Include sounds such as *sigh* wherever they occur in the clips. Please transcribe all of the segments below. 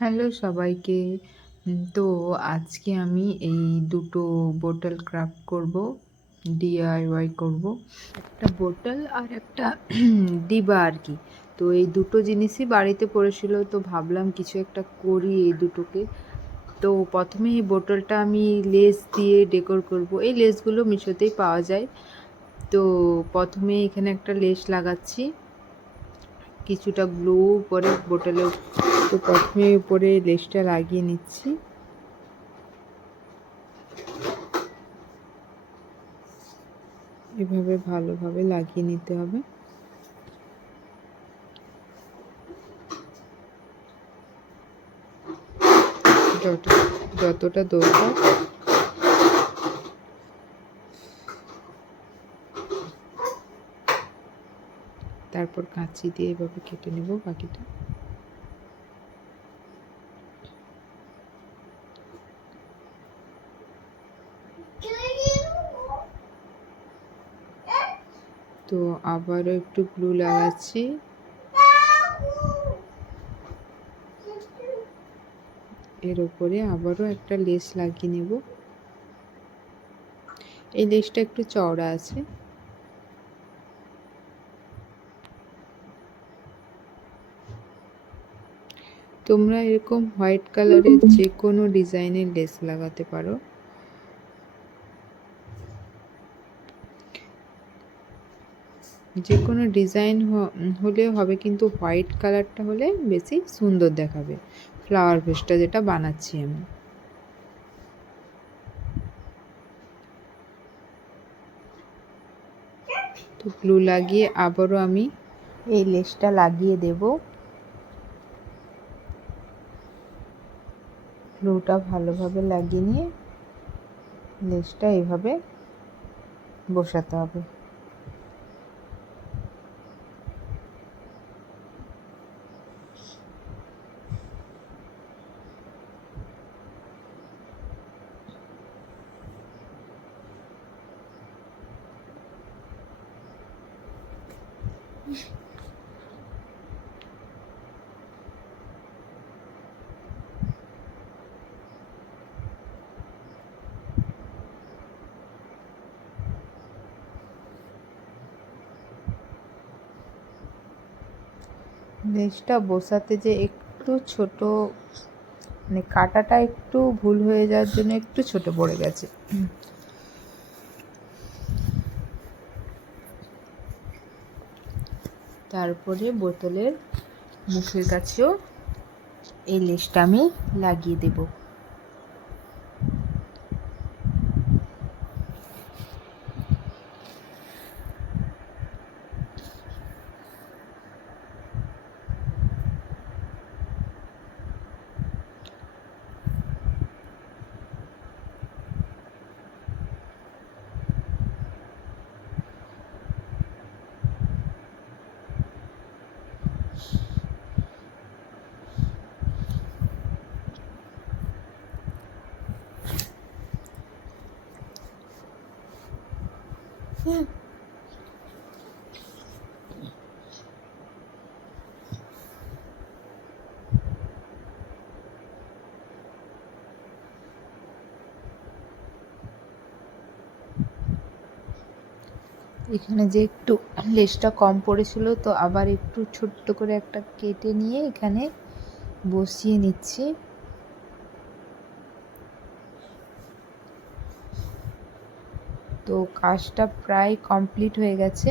Hello সবাইকে। তো আজকে আমি এই দুটো বোতল ক্রাফট করব ডিআইওয়াই করব। একটা বোতল আর একটা *clears throat* ডিবা আর কি। তো এই দুটো জিনিসই বাড়িতে পড়েছিল, তো ভাবলাম কিছু একটা করি এই দুটোকে। তো প্রথমে এই বোতলটা আমি লেস দিয়ে ডেকোর করব। এই লেসগুলো মিশোতেই পাওয়া যায়। তো প্রথমে এখানে একটা লেস লাগাচ্ছি। কিছুটা গ্লু পরে বোতলে তো প্রথমে উপরে লেসটা লাগিয়ে নিচ্ছি। এভাবে ভালোভাবে লাগিয়ে নিতে হবে। যত যতটা দরকার। তারপর কাঁচি দিয়ে এভাবে কেটে নেব বাকিটা তো আবারও একটু গ্লু লাগাচ্ছি। এর উপরে আবারও একটা লেস লাগিয়ে নেব। এই লেসটা একটু চওড়া আছে। তোমরা এরকম হোয়াইট কালারের যে কোনো ডিজাইনের লেস লাগাতে পারো। যে কোনো ডিজাইন হলেও হবে, কিন্তু হোয়াইট কালারটা হলে বেশি সুন্দর দেখাবে। ফ্লাওয়ার ভেসটা যেটা বানাচ্ছি আমি। তো গ্লু লাগিয়ে আবারও আমি এই লেসটা লাগিয়ে দেব। গ্লুটা ভালোভাবে লাগিয়ে নিয়ে লেসটা এইভাবে বসাতে হবে। লেজটা বসাতে যে একটু ছোট মানে কাটাটা একটু ভুল হয়ে যাওয়ার জন্য একটু ছোট পড়ে গেছে। তারপরে বোতলের মুখের কাছেও এই লেসটা আমি লাগিয়ে দেবো। এখানে যে একটু লেসটা কম পড়েছিল, তো আবার একটু ছোট্ট করে একটা কেটে নিয়ে এখানে বসিয়ে নিচ্ছি। তো কাজটা প্রায় কমপ্লিট হয়ে গেছে।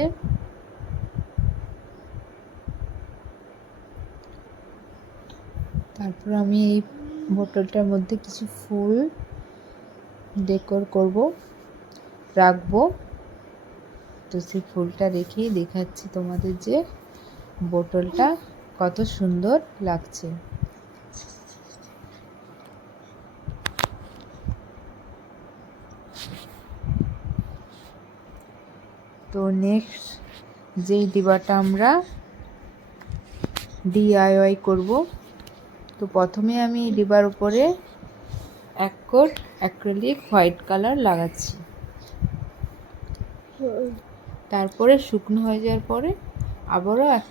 তারপর আমি এই বোতলটার মধ্যে কিছু ফুল ডেকোর করব, রাখব। তো সেই ফুলটা রেখেই দেখাচ্ছি তোমাদের যে বোতলটা কত সুন্দর লাগছে। তো নেক্সট যেই ডিবাটা আমরা ডিআইওয়াই করব, তো প্রথমে আমি ডিবার উপরে এক কোট অ্যাক্রেলিক হোয়াইট কালার লাগাচ্ছি। তারপরে শুকনো হয়ে যাওয়ার পরে আবারও এক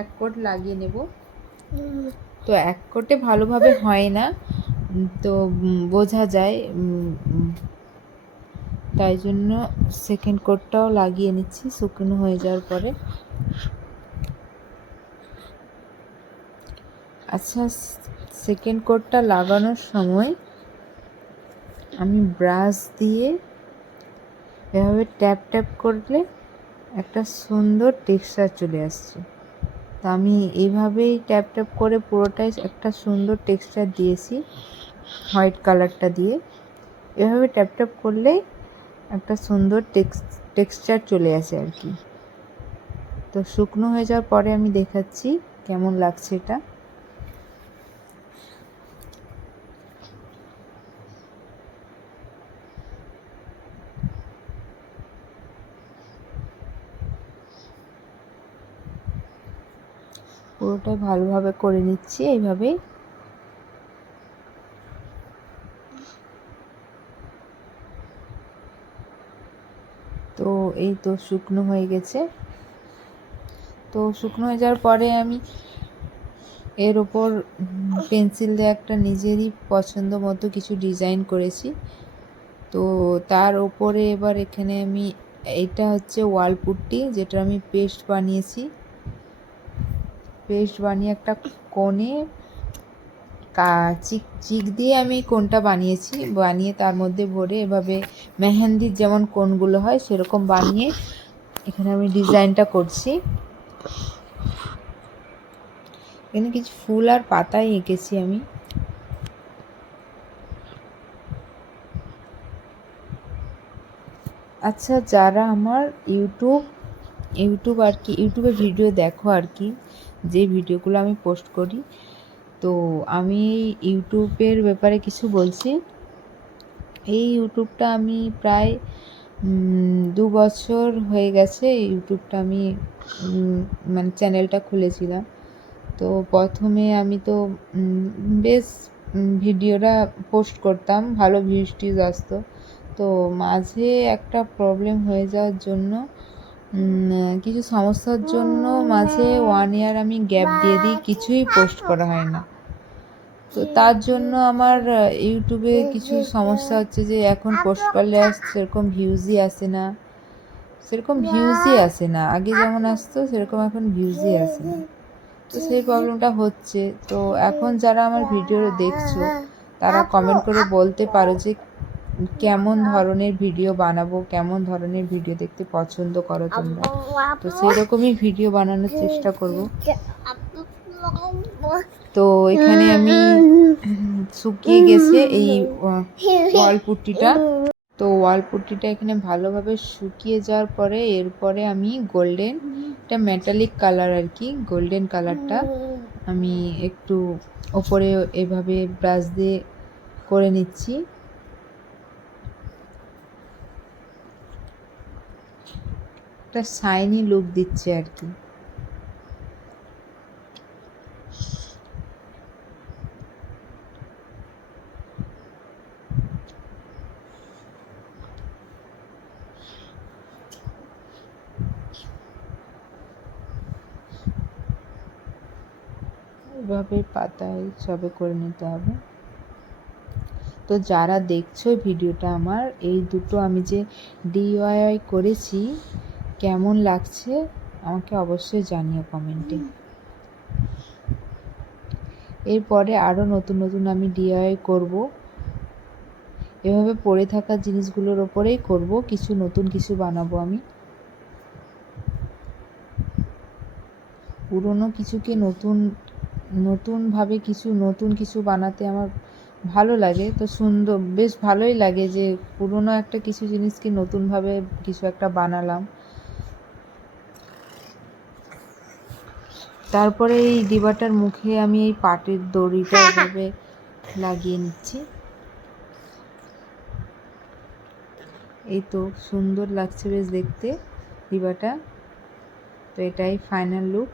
এক কোট লাগিয়ে নেব। তো এক কোটে ভালোভাবে হয় না, তো বোঝা যায় তাই জন্য সেকেন্ড কোটটাও লাগিয়ে নিচ্ছি শুকনো হয়ে যাওয়ার পরে। আচ্ছা সেকেন্ড কোটটা লাগানোর সময় আমি ব্রাশ দিয়ে এভাবে ট্যাপ ট্যাপ করলে একটা সুন্দর টেক্সচার চলে আসছে। তো আমি এইভাবেই ট্যাপ ট্যাপ করে পুরোটাই একটা সুন্দর টেক্সচার দিয়েছি হোয়াইট কালারটা দিয়ে। এভাবে ট্যাপ ট্যাপ করলে একটা সুন্দর টেক্স টেক্সচার চলে আসে আর কি। তো শুকনো হয়ে যাওয়ার পরে আমি দেখাচ্ছি কেমন লাগছে এটা। পুরোটাই ভালোভাবে করে নিচ্ছি, এইভাবেই। তো এই তো শুকনো হয়ে গেছে। তো শুকনো হয়ে যাওয়ার পরে আমি এর ওপর পেন্সিল দিয়ে একটা নিজেরই পছন্দ মতো কিছু ডিজাইন করেছি। তো তার ওপরে এবার এখানে আমি এটা হচ্ছে ওয়াল পুট্টি, যেটা আমি পেস্ট বানিয়েছি। পেস্ট বানিয়ে একটা কোণে চিক চিক দিয়ে আমি কোনটা বানিয়েছি। বানিয়ে তার মধ্যে ভরে এভাবে মেহেন্দির যেমন কোনগুলো হয় সেরকম বানিয়ে এখানে আমি ডিজাইনটা করছি। এখানে কিছু ফুল আর পাতাই এঁকেছি আমি। আচ্ছা যারা আমার ইউটিউব ইউটিউব আর কি, ইউটিউবে ভিডিও দেখো আর কি যে ভিডিওগুলো আমি পোস্ট করি। তো আমি ইউটিউবের ব্যাপারে কিছু বলছি। এই ইউটিউবটা আমি প্রায় দু বছর হয়ে গেছে ইউটিউবটা আমি মানে চ্যানেলটা খুলেছিলাম। তো প্রথমে আমি তো বেশ ভিডিওটা পোস্ট করতাম, ভালো ভিউজ টিউজ আসতো। তো মাঝে একটা প্রবলেম হয়ে যাওয়ার জন্য কিছু সমস্যার জন্য মাঝে ওয়ান ইয়ার আমি গ্যাপ দিয়ে দিই, কিছুই পোস্ট করা হয় না। তো তার জন্য আমার ইউটিউবে কিছু সমস্যা হচ্ছে যে এখন পোস্ট করলে সেরকম ভিউজই আসে না। সেরকম ভিউজই আসে না। আগে যেমন আসতো, সেরকম এখন ভিউজই আসে না। তো সেই প্রবলেমটা হচ্ছে। তো এখন যারা আমার ভিডিও দেখছ, তারা কমেন্ট করে বলতে পারো যে কেমন ধরনের ভিডিও বানাবো, কেমন ধরনের ভিডিও দেখতে পছন্দ করো তোমরা? তো সেই রকমই ভিডিও বানানোর চেষ্টা করব। তো এখানে আমি শুকিয়ে গেছে এই ওয়াল পুট্টিটা তো ওয়াল পুট্টিটা এখানে ভালোভাবে শুকিয়ে যাওয়ার পরে এরপরে আমি গোল্ডেন, এটা মেটালিক কালার আর কি, গোল্ডেন কালারটা আমি একটু ওপরে এভাবে ব্রাশ দিয়ে করে নিচ্ছি। একটা শাইনি লুক দিচ্ছে আর কি। এভাবে পাতায় সবে করে নিতে হবে। তো যারা দেখছ ভিডিওটা আমার, এই দুটো আমি যে ডিওয়াই করেছি কেমন লাগছে আমাকে অবশ্যই জানিও কমেন্টে এরপরে আরও নতুন নতুন আমি ডিআই করব। এভাবে পড়ে থাকা জিনিসগুলোর ওপরেই করব। কিছু নতুন কিছু বানাবো আমি। পুরনো কিছুকে নতুন, নতুনভাবে কিছু, নতুন কিছু বানাতে আমার ভালো লাগে। তো সুন্দর, বেশ ভালোই লাগে যে পুরনো একটা কিছু জিনিসকে নতুনভাবে কিছু একটা বানালাম। তারপরে এই ডিবাটার মুখে আমি এই পাটের দড়িটা এভাবে লাগিয়ে নিচ্ছি। এই তো সুন্দর লাগছে বেশ দেখতে ডিবাটা তো এটাই ফাইনাল লুক